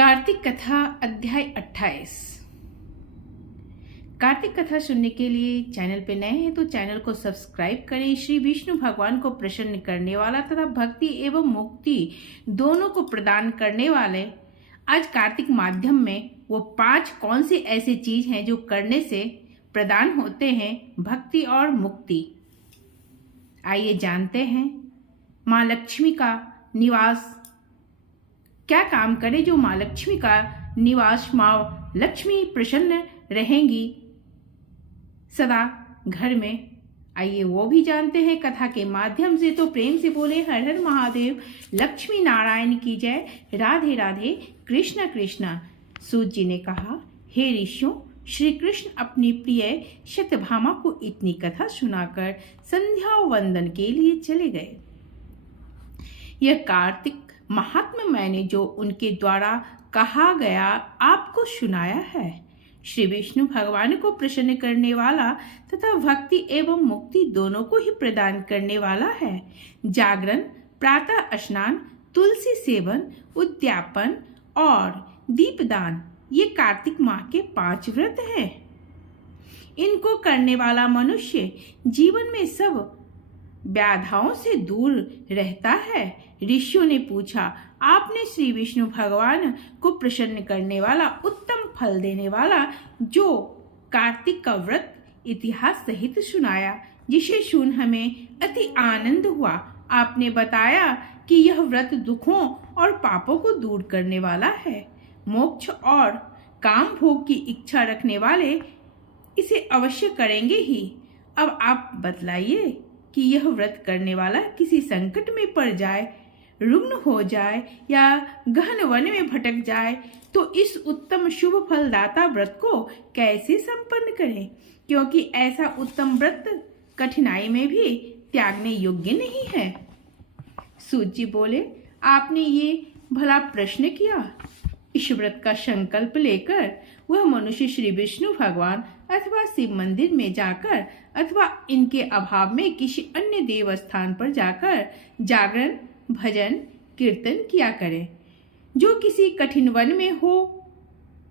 कार्तिक कथा अध्याय 28। कार्तिक कथा सुनने के लिए चैनल पे नए हैं तो चैनल को सब्सक्राइब करें। श्री विष्णु भगवान को प्रसन्न करने वाला तथा भक्ति एवं मुक्ति दोनों को प्रदान करने वाले आज कार्तिक माध्यम में वो 5 कौन से ऐसे चीज हैं जो करने से प्रदान होते हैं भक्ति और मुक्ति। आइए जानते हैं माँ लक्ष्मी का निवास क्या काम करे जो माँ लक्ष्मी का निवास माँ लक्ष्मी प्रसन्न रहेंगी सदा घर में। आइए वो भी जानते हैं कथा के माध्यम से। तो प्रेम से बोले हर हर महादेव, लक्ष्मी नारायण की जय, राधे राधे, कृष्णा कृष्णा। सूत जी ने कहा, हे ऋषियों, श्री कृष्ण अपनी प्रिय सत्यभामा को इतनी कथा सुनाकर संध्या वंदन के लिए चले गए। यह कार्तिक महात्मा मैंने जो उनके द्वारा कहा गया आपको सुनाया है। श्री विष्णु भगवान को प्रसन्न करने वाला तथा भक्ति एवं मुक्ति दोनों को ही प्रदान करने वाला है। जागरण, प्रातः स्नान, तुलसी सेवन, उद्यापन और दीपदान ये कार्तिक माह के 5 व्रत हैं। इनको करने वाला मनुष्य जीवन में सब व्याधाओं से दूर रहता है। ऋषियों ने पूछा, आपने श्री विष्णु भगवान को प्रसन्न करने वाला उत्तम फल देने वाला जो कार्तिक का व्रत इतिहास सहित सुनाया, जिसे सुन हमें अति आनंद हुआ। आपने बताया कि यह व्रत दुखों और पापों को दूर करने वाला है। मोक्ष और काम भोग की इच्छा रखने वाले इसे अवश्य करेंगे ही। अब आप बतलाइए कि यह व्रत करने वाला किसी संकट में पड़ जाए, रुग्ण हो जाए या गहन वन में भटक जाए तो इस उत्तम शुभ फलदाता व्रत को कैसे संपन्न करें, क्योंकि ऐसा उत्तम व्रत कठिनाई में भी त्यागने योग्य नहीं है। सूत जी बोले, आपने ये भला प्रश्न किया। इस व्रत का संकल्प लेकर वह मनुष्य श्री विष्णु भगवान अथवा शिव मंदिर में जाकर अथवा इनके अभाव में किसी अन्य देव स्थान पर जाकर जागरण, भजन, कीर्तन किया करे। जो किसी कठिन वन में हो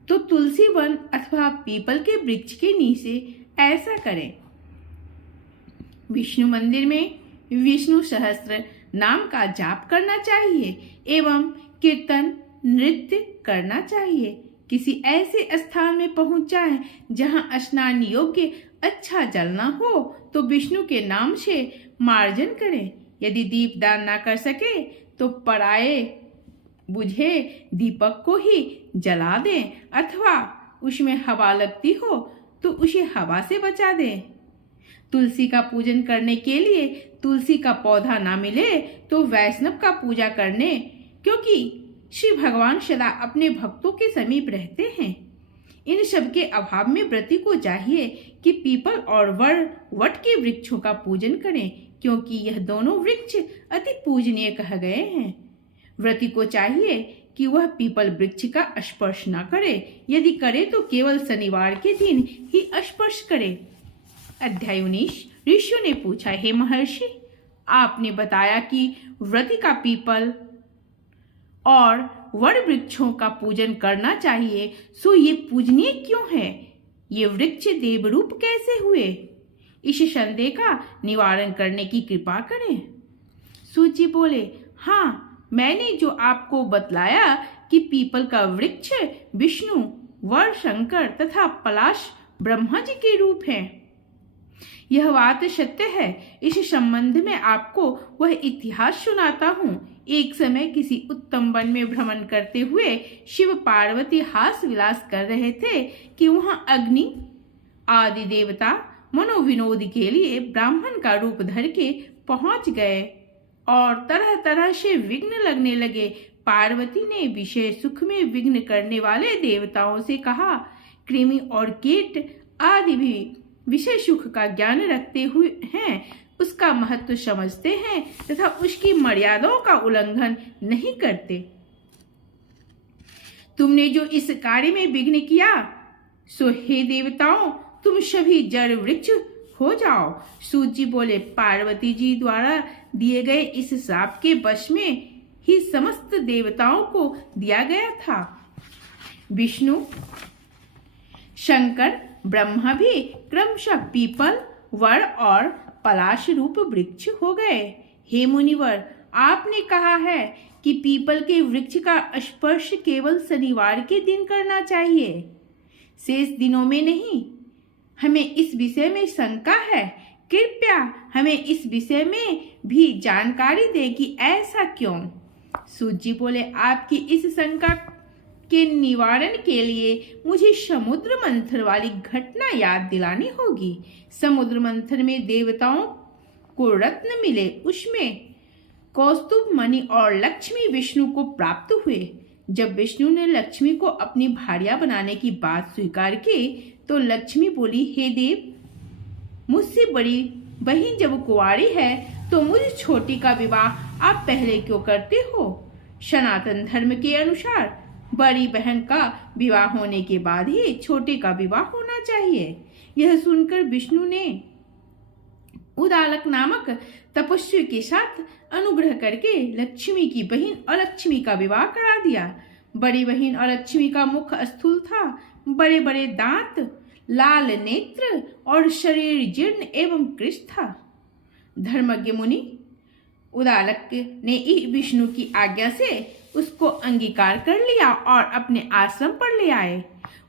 तो तुलसी वन अथवा पीपल के वृक्ष के नीचे ऐसा करे। विष्णु मंदिर में विष्णु सहस्त्र नाम का जाप करना चाहिए एवं कीर्तन, नृत्य करना चाहिए। किसी ऐसे स्थान में पहुंच जाए जहां स्नान योग्य अच्छा जल न हो तो विष्णु के नाम से मार्जन करें। यदि दीपदान ना कर सके तो पराये बुझे दीपक को ही जला दें अथवा उसमें हवा लगती हो तो उसे हवा से बचा दें। तुलसी का पूजन करने के लिए तुलसी का पौधा ना मिले तो वैष्णव का पूजा करने, क्योंकि श्री भगवान सदा अपने भक्तों के समीप रहते हैं। इन सब के अभाव में व्रती को चाहिए कि पीपल और वट के वृक्षों का पूजन करें, क्योंकि यह दोनों वृक्ष अति पूजनीय कह गए हैं। व्रती को चाहिए कि वह पीपल वृक्ष का स्पर्श न करे, यदि करे तो केवल शनिवार के दिन ही स्पर्श करे। अध्याय 19। ऋषियों ने पूछा, हे महर्षि, आपने बताया कि व्रती का पीपल और वट वृक्षों का पूजन करना चाहिए, सो ये पूजनीय क्यों है? ये वृक्ष देवरूप कैसे हुए? इस संदेह का निवारण करने की कृपा करें। सूत जी बोले, हाँ, मैंने जो आपको बतलाया कि पीपल का वृक्ष विष्णु, वर शंकर तथा पलाश ब्रह्मा जी के रूप हैं, यह बात सत्य है। इस संबंध में आपको वह इतिहास सुनाता हूँ। एक समय किसी उत्तम वन में भ्रमण करते हुए शिव पार्वती हास विलास कर रहे थे कि वहाँ अग्नि आदि देवता मनोविनोद के लिए ब्राह्मण का रूप धर के पहुंच गए और तरह तरह से विघ्न लगने लगे। पार्वती ने विषय सुख में विघ्न करने वाले देवताओं से कहा, कृमि और कीट आदि भी विषय सुख का ज्ञान रखते हुए हैं, उसका महत्व समझते हैं तथा उसकी मर्यादाओं का उल्लंघन नहीं करते। तुमने जो इस कार्य में विघ्न किया, सो हे देवताओं, तुम सभी जड़ वृक्ष हो जाओ। सूत जी बोले, पार्वती जी द्वारा दिए गए इस श्राप के वश में ही समस्त देवताओं को दिया गया था। विष्णु, शंकर, ब्रह्मा भी क्रमशः पीपल, वर और पलाश रूप वृक्ष हो गए। हे मुनिवर, आपने कहा है कि पीपल के वृक्ष का स्पर्श केवल शनिवार के दिन करना चाहिए, शेष दिनों में नहीं। हमें इस विषय में शंका है, कृपया हमें इस विषय में भी जानकारी दें कि ऐसा क्यों। सूत जी बोले, आपकी इस शंका के निवारण के लिए मुझे समुद्र मंथन वाली घटना याद दिलानी होगी। समुद्र मंथन में देवताओं को रत्न मिले, उसमें कौस्तुभ मणि और लक्ष्मी विष्णु को प्राप्त हुए। जब विष्णु ने लक्ष्मी को अपनी भार्या बनाने की बात स्वीकार की तो लक्ष्मी बोली, हे देव, मुझसे बड़ी बहन जब कुंवारी है तो मुझ छोटी का विवाह आप पहले क्यों करते हो? सनातन धर्म के अनुसार बड़ी बहन का विवाह होने के बाद ही छोटे का विवाह होना चाहिए। यह सुनकर विष्णु ने उदालक नामक तपस्वी के साथ अनुग्रह करके लक्ष्मी की बहन अलक्ष्मी का विवाह करा दिया। बड़ी बहन अलक्ष्मी का मुख स्थूल था, बड़े बड़े दांत, लाल नेत्र और शरीर जीर्ण एवं कृश था। धर्मज्ञ मुनि उदालक ने विष्णु की आज्ञा से उसको अंगीकार कर लिया और अपने आश्रम पर ले आए।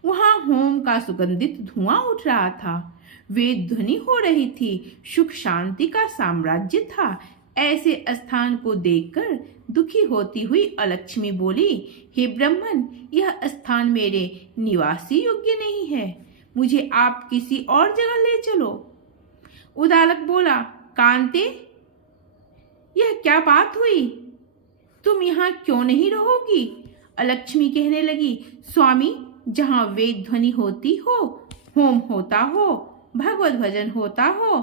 वहां होम का सुगंधित धुआं उठ रहा था, वेद ध्वनि हो रही थी, सुख शांति का साम्राज्य था। ऐसे स्थान को देखकर दुखी होती हुई अलक्ष्मी बोली, हे ब्राह्मण, यह स्थान मेरे निवासी योग्य नहीं है, मुझे आप किसी और जगह ले चलो। उदालक बोला, कांते, यह क्या बात हुई? तुम यहाँ क्यों नहीं रहोगी? अलक्ष्मी कहने लगी, स्वामी, जहाँ वेद ध्वनि होती हो, होम होता हो, भगवत भजन होता हो,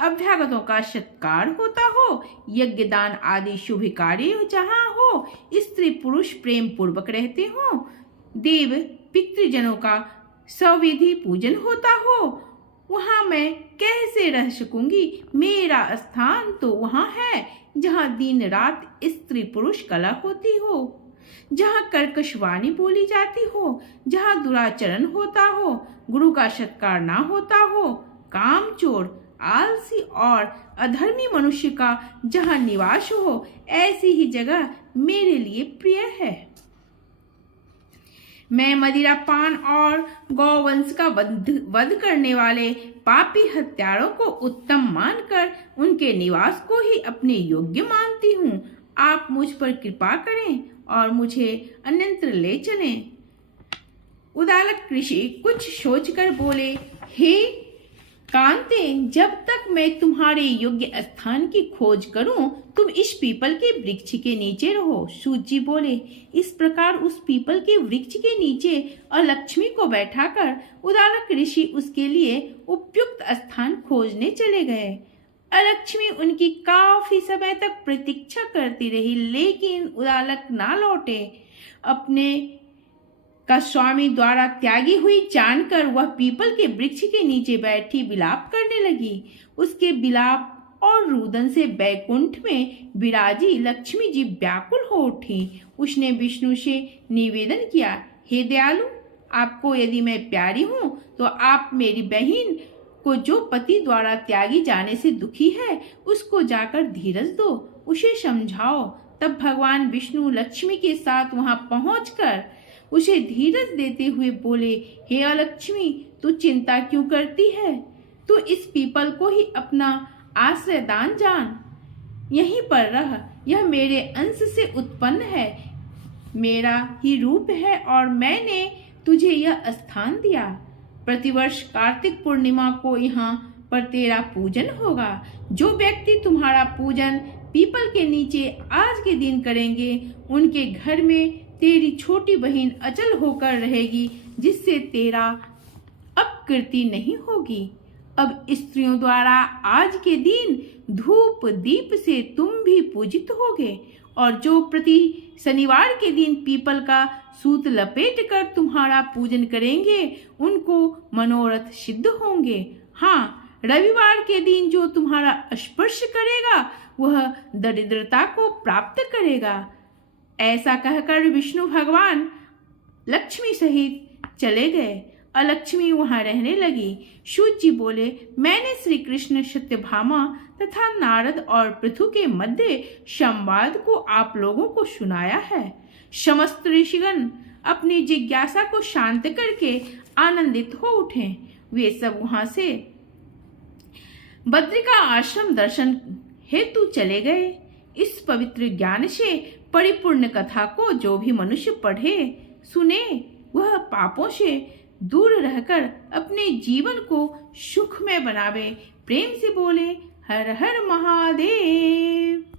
अभ्यागतों का सत्कार होता हो, यज्ञ दान आदि शुभ कार्य जहाँ हो, स्त्री पुरुष प्रेम पूर्वक रहते हो, देव पितृजनों का सविधि पूजन होता हो, वहाँ मैं कैसे रह सकूंगी? मेरा स्थान तो वहाँ है जहाँ दिन रात स्त्री पुरुष कला होती हो, जहाँ कर्कश वाणी बोली जाती हो, जहाँ दुराचरण होता हो, गुरु का सत्कार ना होता हो, कामचोर, आलसी और अधर्मी मनुष्य का जहाँ निवास हो, ऐसी ही जगह मेरे लिए प्रिय है। मैं मदिरा पान और गौवंश का वध करने वाले पापी हत्यारों को उत्तम मानकर उनके निवास को ही अपने योग्य मानती हूँ। आप मुझ पर कृपा करें और मुझे अन्यत्र ले चलें। उदालक ऋषि कुछ सोचकर बोले, हे कांते, जब तक मैं तुम्हारे योग्य स्थान की खोज करूं, तुम इस पीपल के वृक्ष के नीचे रहो। सूत जी बोले, इस प्रकार उस पीपल के वृक्ष के नीचे अलक्ष्मी को बैठाकर उदालक ऋषि उसके लिए उपयुक्त स्थान खोजने चले गए। अलक्ष्मी उनकी काफी समय तक प्रतीक्षा करती रही, लेकिन उदालक ना लौटे। अपने का स्वामी द्वारा त्यागी हुई जानकर वह पीपल के वृक्ष के नीचे बैठी विलाप करने लगी। उसके विलाप और रुदन से बैकुंठ में विराजी लक्ष्मी जी व्याकुल हो उठी। उसने विष्णु से निवेदन किया, हे दयालु, आपको यदि मैं प्यारी हूँ तो आप मेरी बहन को, जो पति द्वारा त्यागी जाने से दुखी है, उसको जाकर धीरज दो, उसे समझाओ। तब भगवान विष्णु लक्ष्मी के साथ वहां पहुंचकर उसे धीरज देते हुए बोले, हे अलक्ष्मी, तू चिंता क्यों करती है? तू इस पीपल को ही अपना आश्रय दान जान, यहीं पर रह। यह मेरे अंश से उत्पन्न है, मेरा ही रूप है और मैंने तुझे यह स्थान दिया। प्रतिवर्ष कार्तिक पूर्णिमा को यहाँ पर तेरा पूजन होगा। जो व्यक्ति तुम्हारा पूजन पीपल के नीचे आज के दिन करेंगे, उनके घर में तेरी छोटी बहन अचल होकर रहेगी, जिससे तेरा अपकीर्ति नहीं होगी। अब स्त्रियों द्वारा आज के दिन धूप दीप से तुम भी पूजित होगे, और जो प्रति शनिवार के दिन पीपल का सूत लपेट कर तुम्हारा पूजन करेंगे, उनको मनोरथ सिद्ध होंगे। हाँ, रविवार के दिन जो तुम्हारा स्पर्श करेगा, वह दरिद्रता को प्राप्त करेगा। ऐसा कहकर विष्णु भगवान लक्ष्मी सहित चले गए। अलक्ष्मी वहां रहने लगी। सूत जी बोले, मैंने श्री कृष्ण, सत्यभामा तथा नारद और पृथु के मध्य संवाद को आप लोगों को सुनाया है। समस्त ऋषिगण अपनी जिज्ञासा को शांत करके आनंदित हो उठे। वे सब वहां से बद्रिका आश्रम दर्शन हेतु चले गए। इस पवित्र ज्ञान से परिपूर्ण कथा को जो भी मनुष्य पढ़े सुने, वह पापों से दूर रहकर अपने जीवन को सुखमय बनावे। प्रेम से बोले हर हर महादेव।